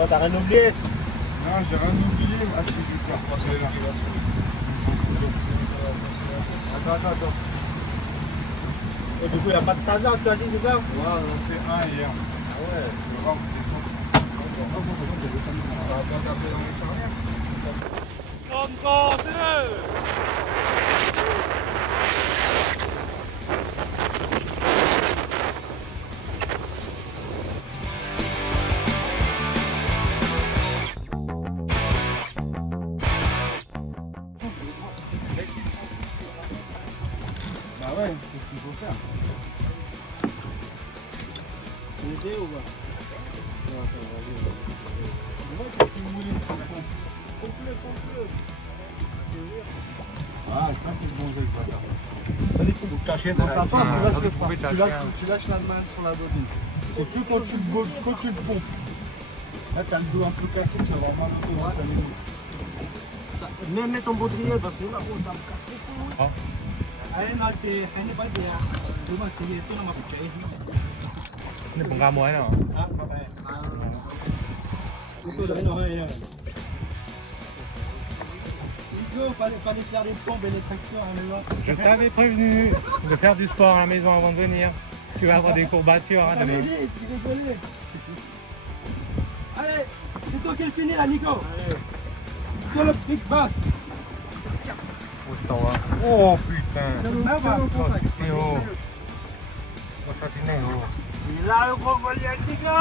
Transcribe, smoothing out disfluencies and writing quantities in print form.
Bon, t'as rien oublié? Non, j'ai rien oublié. Ah, si, je vais faire passer là. Attends. Et du coup, il n'y a pas de taser, tu as dit, c'est ça? Ouais, on a fait un hier. Ah ouais. Le rang, bah ouais, c'est ce qu'il faut faire. T'es ou pas? Non, ça va aller. Ouais, qu'est-ce que vous voulez? Complet. Ah, ça c'est le bon geste, bâtard. Allez, faut que t'achètes. Quand ça passe, tu lâches le frein. trouver ta Tu lâches la main sur la bobine. C'est que quand tu le pompes. Là, t'as le dos un peu cassé, tu vas avoir mal au dos dans 5 minutes. Même mets ton baudrier parce que là, bon, ça me casse les couilles. Ah. Allez, non, t'es pas de tout dans ma bouteille. Ini pengamu aja. Ah, papai. Itu udah kena ya. Nico, fallait faire des plombes et les tracteurs à l'heure. Je t'avais prévenu de faire du sport à la maison avant de venir. Tu vas avoir des courbatures. Hein, T'avais dit, tu rigolais. Allez, c'est toi qui le finis là, Nico. Allez. Sur le big bass. Oh putain. Tiens, Néo. Il a le gros voilier, Nico.